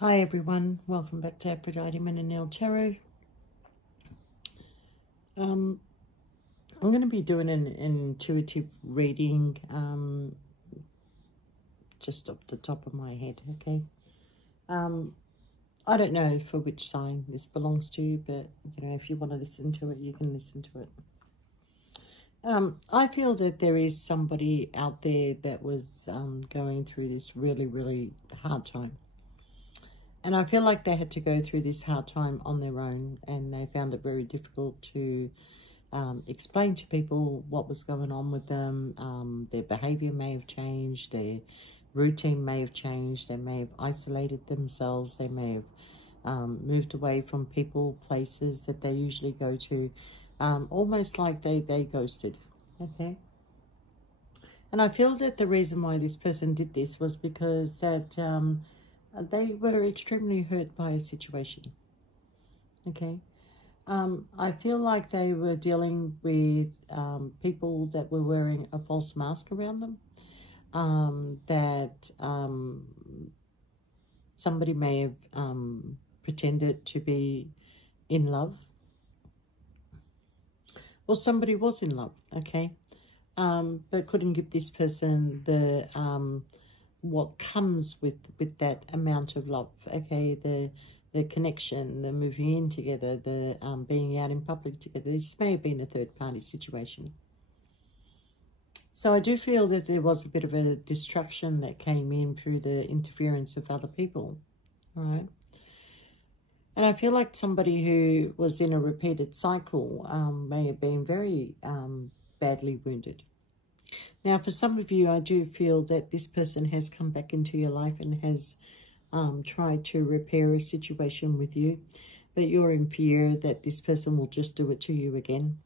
Hi everyone, welcome back to Aphrodite Menonil Tarot. I'm going to be doing an intuitive reading just off the top of my head, okay? I don't know for which sign this belongs to, but you know, if you want to listen to it, you can listen to it. I feel that there is somebody out there that was going through this really hard time. And I feel like they had to go through this hard time on their own, and they found it very difficult to explain to people what was going on with them. Their behaviour may have changed, their routine may have changed, they may have isolated themselves, they may have moved away from people, places that they usually go to, almost like they ghosted, okay? And I feel that the reason why this person did this was because that they were extremely hurt by a situation, okay? I feel like they were dealing with people that were wearing a false mask around them, that somebody may have pretended to be in love, or somebody was in love, okay? But couldn't give this person the what comes with that amount of love, okay? The connection, the moving in together, the being out in public together. This may have been a third party situation. So I do feel that there was a bit of a distraction that came in through the interference of other people, all right? And I feel like somebody who was in a repeated cycle may have been very badly wounded. Now, for some of you, I do feel that this person has come back into your life and has tried to repair a situation with you, but you're in fear that this person will just do it to you again,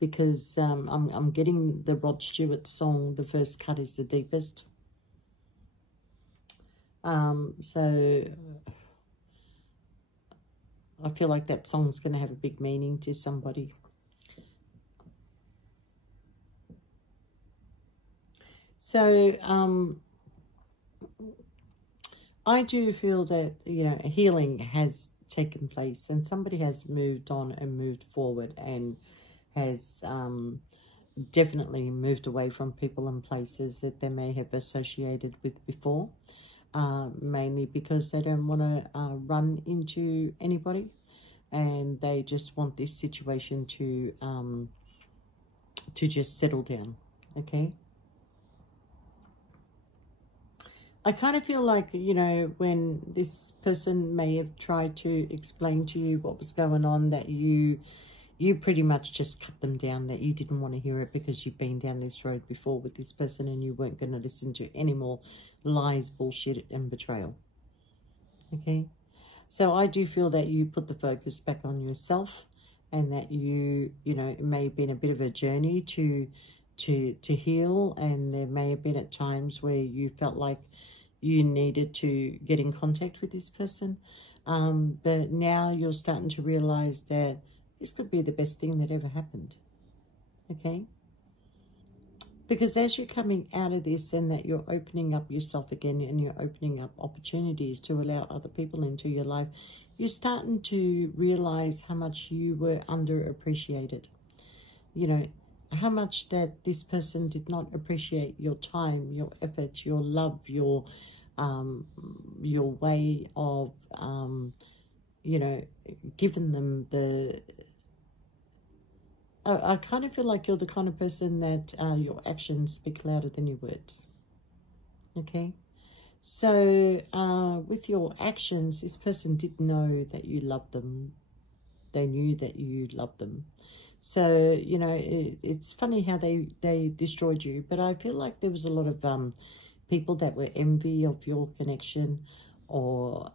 because I'm getting the Rod Stewart song, The First Cut is the Deepest. So I feel like that song's going to have a big meaning to somebody. So, I do feel that, you know, a healing has taken place and somebody has moved on and moved forward and has definitely moved away from people and places that they may have associated with before, mainly because they don't want to run into anybody and they just want this situation to just settle down, okay? I kind of feel like, you know, when this person may have tried to explain to you what was going on, that you pretty much just cut them down, that you didn't want to hear it because you've been down this road before with this person and you weren't going to listen to any more lies, bullshit and betrayal, okay? So I do feel that you put the focus back on yourself and that you know, it may have been a bit of a journey to heal, and there may have been at times where you felt like you needed to get in contact with this person, but now you're starting to realize that this could be the best thing that ever happened, okay? Because as you're coming out of this and that you're opening up yourself again and you're opening up opportunities to allow other people into your life, you're starting to realize how much you were underappreciated, you know, how much that this person did not appreciate your time, your effort, your love, your way of, you know, giving them the... I kind of feel like you're the kind of person that your actions speak louder than your words, okay? So with your actions, this person did know that you loved them. They knew that you loved them. So, you know, it's funny how they destroyed you. But I feel like there was a lot of people that were envy of your connection, or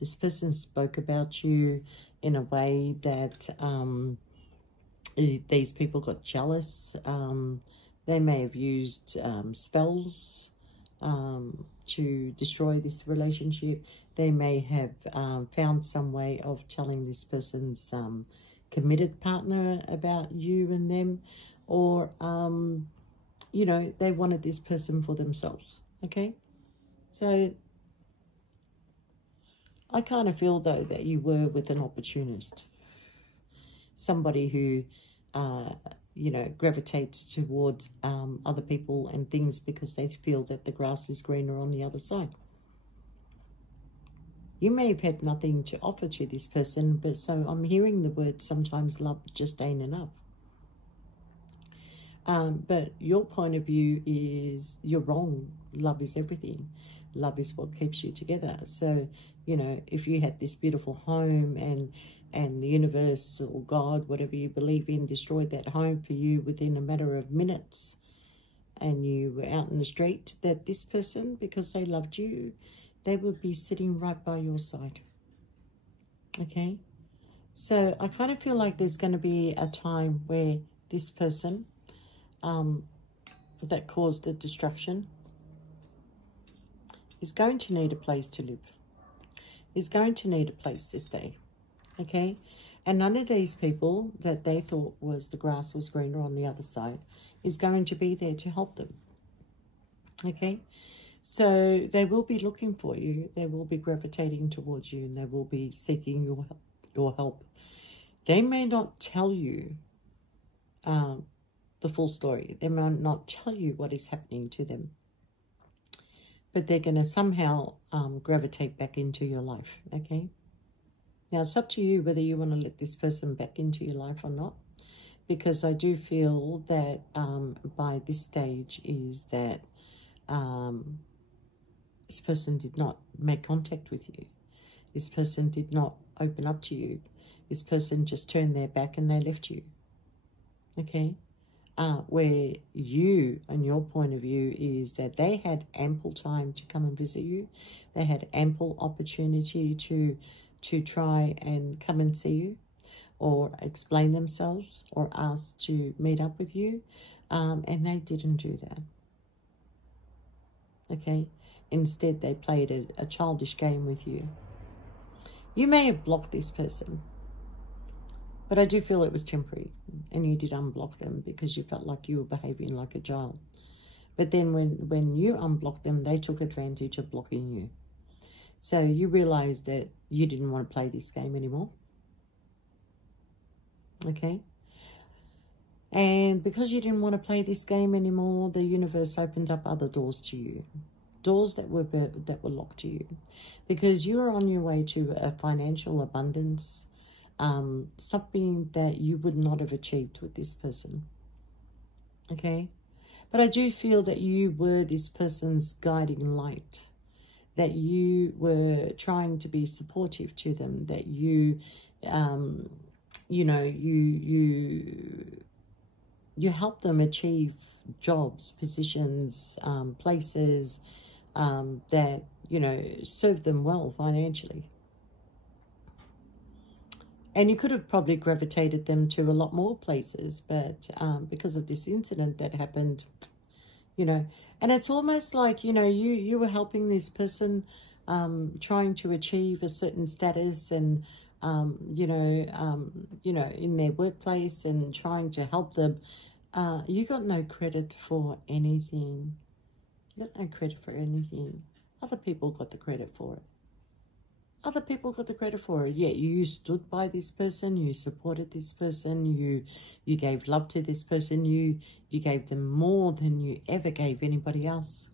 this person spoke about you in a way that these people got jealous. They may have used spells to destroy this relationship. They may have found some way of telling this person's committed partner about you and them, or you know, they wanted this person for themselves, okay? So I kind of feel, though, that you were with an opportunist. Somebody who, you know, gravitates towards other people and things because they feel that the grass is greener on the other side. You may have had nothing to offer to this person, but so I'm hearing the word sometimes love just ain't enough. But your point of view is you're wrong. Love is everything. Love is what keeps you together. So, you know, if you had this beautiful home and the universe or God, whatever you believe in, destroyed that home for you within a matter of minutes, and you were out in the street, that this person, because they loved you, they would be sitting right by your side. Okay? So I kind of feel like there's going to be a time where this person that caused the destruction is going to need a place to live. Is going to need a place to stay. Okay? And none of these people that they thought was the grass was greener on the other side is going to be there to help them. Okay? So they will be looking for you. They will be gravitating towards you, and they will be seeking your help. They may not tell you the full story. They might not tell you what is happening to them. But they're going to somehow gravitate back into your life, okay? Now, it's up to you whether you want to let this person back into your life or not. Because I do feel that by this stage is that this person did not make contact with you. This person did not open up to you. This person just turned their back and they left you. Okay? Where you, and your point of view, is that they had ample time to come and visit you. They had ample opportunity to try and come and see you, or explain themselves, or ask to meet up with you, and they didn't do that. Okay? Instead, they played a childish game with you. You may have blocked this person, but I do feel it was temporary, and you did unblock them because you felt like you were behaving like a child. But then when you unblocked them, they took advantage of blocking you. So you realised that you didn't want to play this game anymore. Okay? And because you didn't want to play this game anymore, the universe opened up other doors to you. Doors that were locked to you. Because you were on your way to a financial abundance, something that you would not have achieved with this person. Okay? But I do feel that you were this person's guiding light. That you were trying to be supportive to them. That you, you know, you helped them achieve jobs, positions, places that, you know, served them well financially. And you could have probably gravitated them to a lot more places, but because of this incident that happened, you know, and it's almost like, you know, you were helping this person trying to achieve a certain status and, you know, in their workplace and trying to help them. You got no credit for anything. You got no credit for anything. Other people got the credit for it. Other people got the credit for it. Yeah, you stood by this person. You supported this person. You gave love to this person. You gave them more than you ever gave anybody else.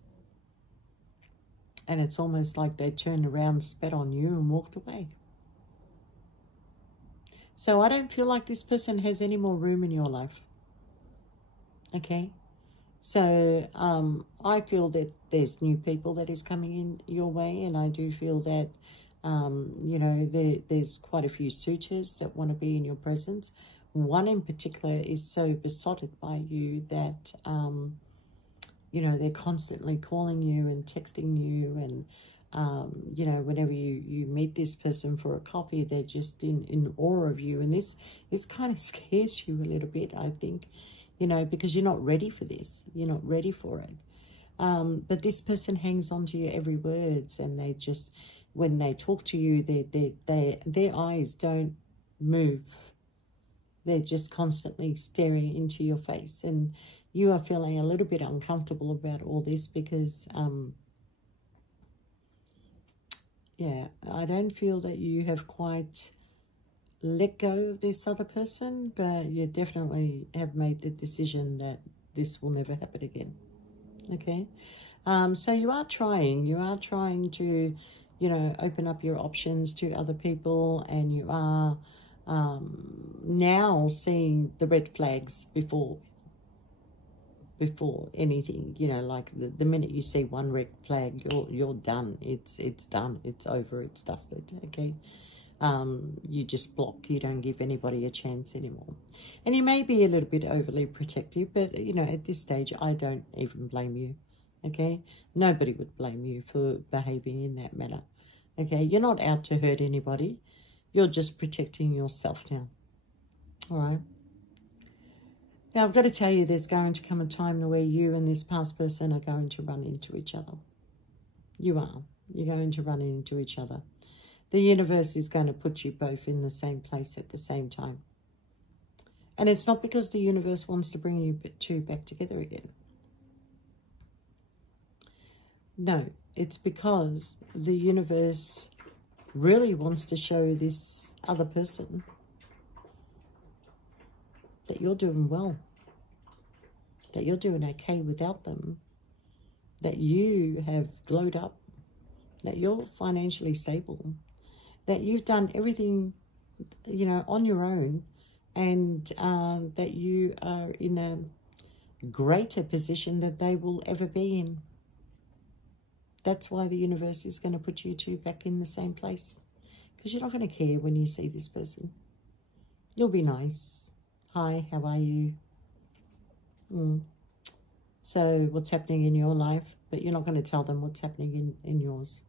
And it's almost like they turned around, spat on you and walked away. So I don't feel like this person has any more room in your life. Okay? So I feel that there's new people that is coming in your way, and I do feel that, you know, there's quite a few suitors that want to be in your presence. One in particular is so besotted by you that, you know, they're constantly calling you and texting you, and, you know, whenever you meet this person for a coffee, they're just in awe of you. And this kind of scares you a little bit, I think. You know, because you're not ready for this. You're not ready for it. But this person hangs on to your every words, and they just, when they talk to you, their eyes don't move. They're just constantly staring into your face, and you are feeling a little bit uncomfortable about all this because Yeah, I don't feel that you have quite let go of this other person, but you definitely have made the decision that this will never happen again. Okay, so you are trying to, you know, open up your options to other people, and you are now seeing the red flags before anything, you know, like the minute you see one red flag, you're done. It's done. It's over. It's dusted. Okay. You just block. You don't give anybody a chance anymore. And you may be a little bit overly protective, but, you know, at this stage, I don't even blame you. Okay. Nobody would blame you for behaving in that manner. Okay. You're not out to hurt anybody. You're just protecting yourself now. All right. Now, I've got to tell you, there's going to come a time where you and this past person are going to run into each other. You are. You're going to run into each other. The universe is going to put you both in the same place at the same time. And it's not because the universe wants to bring you two back together again. No, it's because the universe really wants to show this other person that you're doing well, that you're doing okay without them, that you have glowed up, that you're financially stable, that you've done everything, you know, on your own, and that you are in a greater position than they will ever be in. That's why the universe is going to put you two back in the same place, because you're not going to care when you see this person. You'll be nice. Hi, how are you? So what's happening in your life? But you're not going to tell them what's happening in yours.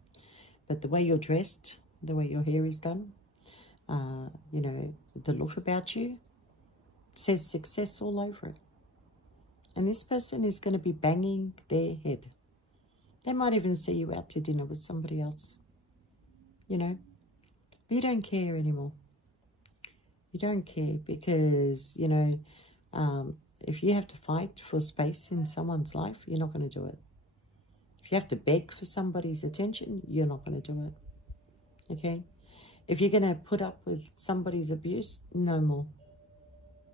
But the way you're dressed, the way your hair is done, you know, the look about you says success all over it. And this person is going to be banging their head. They might even see you out to dinner with somebody else, you know. But you don't care anymore. You don't care because, you know, if you have to fight for space in someone's life, you're not going to do it. If you have to beg for somebody's attention, you're not going to do it. Okay? If you're going to put up with somebody's abuse, no more.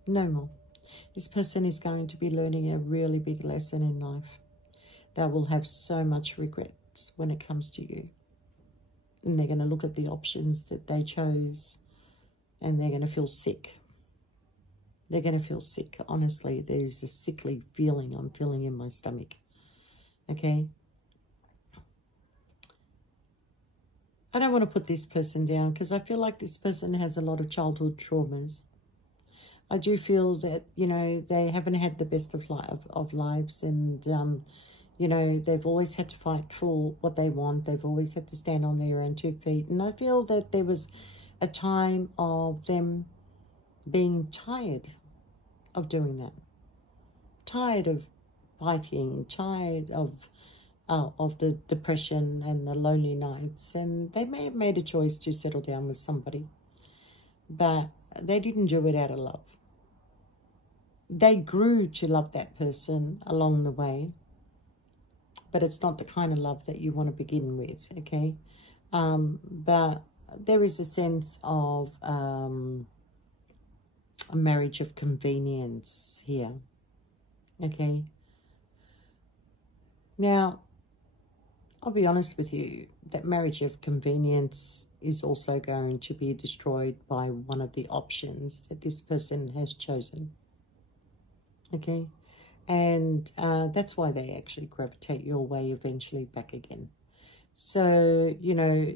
No more. This person is going to be learning a really big lesson in life. They will have so much regrets when it comes to you. And they're going to look at the options that they chose, and they're going to feel sick. They're going to feel sick. Honestly, there's a sickly feeling I'm feeling in my stomach. Okay? I don't want to put this person down because I feel like this person has a lot of childhood traumas. I do feel that, you know, they haven't had the best of lives, and, you know, they've always had to fight for what they want. They've always had to stand on their own 2 feet. And I feel that there was a time of them being tired of doing that. Tired of fighting, tired of the depression and the lonely nights. And they may have made a choice to settle down with somebody, but they didn't do it out of love. They grew to love that person along the way, but it's not the kind of love that you want to begin with, okay? But there is a sense of a marriage of convenience here, okay? Now, I'll be honest with you, that marriage of convenience is also going to be destroyed by one of the options that this person has chosen, okay? And that's why they actually gravitate your way eventually back again. So, you know,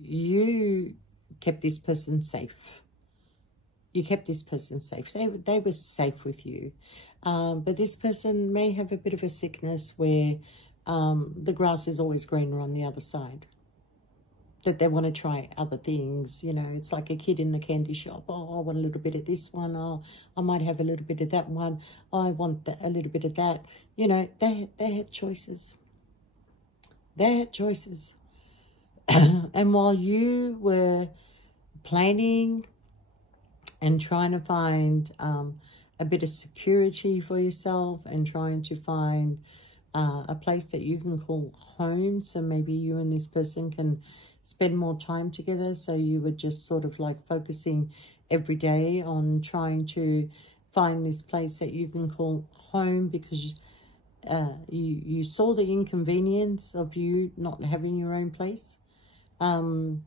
you kept this person safe. You kept this person safe. They were safe with you. But this person may have a bit of a sickness where the grass is always greener on the other side. That they want to try other things. You know, it's like a kid in the candy shop. Oh, I want a little bit of this one. Oh, I might have a little bit of that one. Oh, I want a little bit of that. You know, they had choices. They had choices. And while you were planning and trying to find a bit of security for yourself and trying to find a place that you can call home, so maybe you and this person can spend more time together. So you were just sort of like focusing every day on trying to find this place that you can call home, because you saw the inconvenience of you not having your own place. And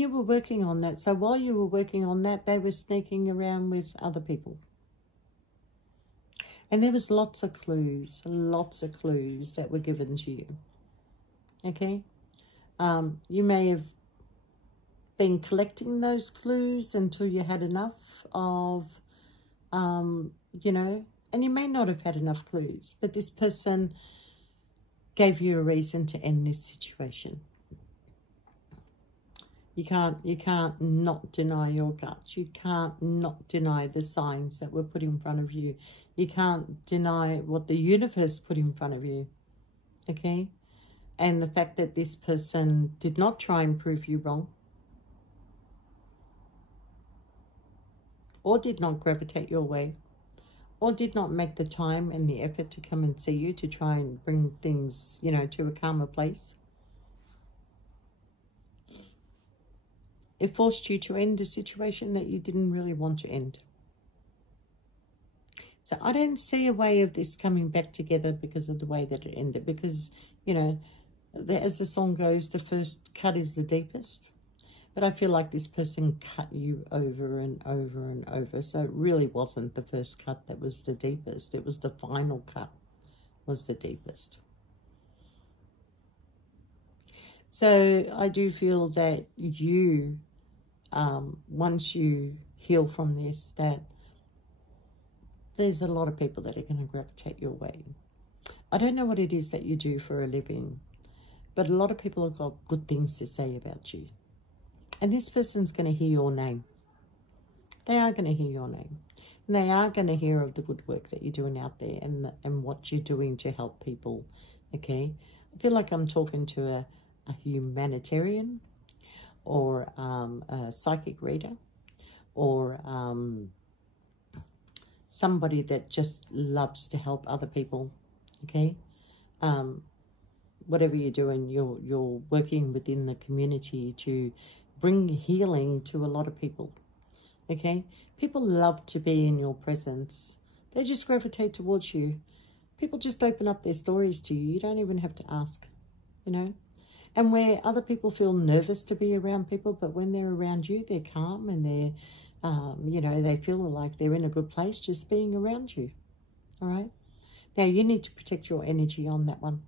you were working on that. So while you were working on that, they were sneaking around with other people. And there was lots of clues that were given to you. Okay? You may have been collecting those clues until you had enough of, you know, and you may not have had enough clues, but this person gave you a reason to end this situation. You can't not deny your gut. You can't not deny the signs that were put in front of you. You can't deny what the universe put in front of you. Okay? And the fact that this person did not try and prove you wrong, or did not gravitate your way, or did not make the time and the effort to come and see you to try and bring things, you know, to a calmer place. It forced you to end a situation that you didn't really want to end. So I don't see a way of this coming back together because of the way that it ended. Because, you know, as the song goes, the first cut is the deepest. But I feel like this person cut you over and over and over. So it really wasn't the first cut that was the deepest. It was the final cut was the deepest. So I do feel that you, once you heal from this, that there's a lot of people that are going to gravitate your way. I don't know what it is that you do for a living, but a lot of people have got good things to say about you. And this person's going to hear your name. They are going to hear your name. And they are going to hear of the good work that you're doing out there and what you're doing to help people. Okay? I feel like I'm talking to a humanitarian, or a psychic reader, or somebody that just loves to help other people. Okay? Whatever you're doing, you're working within the community to bring healing to a lot of people. Okay? People love to be in your presence. They just gravitate towards you. People just open up their stories to you. You don't even have to ask, you know. And where other people feel nervous to be around people, but when they're around you, they're calm and they're, you know, they feel like they're in a good place just being around you. All right? Now, you need to protect your energy on that one,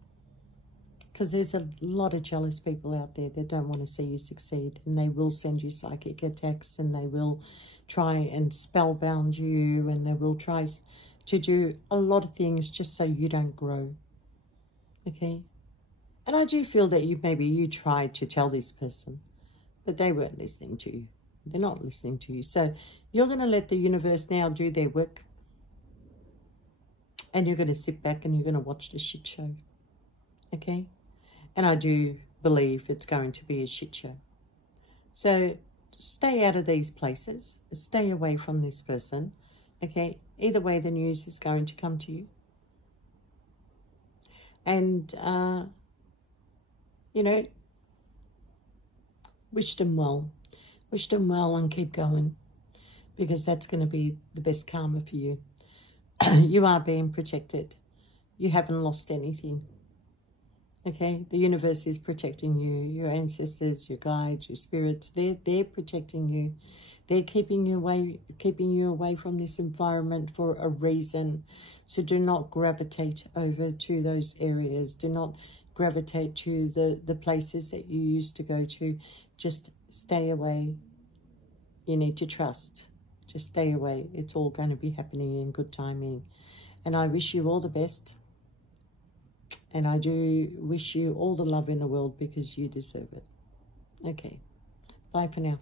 because there's a lot of jealous people out there that don't want to see you succeed, and they will send you psychic attacks, and they will try and spellbound you, and they will try to do a lot of things just so you don't grow. Okay? And I do feel that maybe you tried to tell this person, but they weren't listening to you. They're not listening to you. So you're going to let the universe now do their work. And you're going to sit back and you're going to watch the shit show. Okay? And I do believe it's going to be a shit show. So stay out of these places. Stay away from this person. Okay? Either way, the news is going to come to you. And, you know, wish them well. Wish them well and keep going, because that's going to be the best karma for you. You are being protected. You haven't lost anything. Okay? The universe is protecting you. Your ancestors, your guides, your spirits, they're protecting you. They're keeping you away from this environment for a reason. So do not gravitate over to those areas. Do not gravitate to the places that you used to go to. Just stay away. You need to trust. Just stay away. It's all going to be happening in good timing. And I wish you all the best. And I do wish you all the love in the world, because you deserve it. Okay. Bye for now.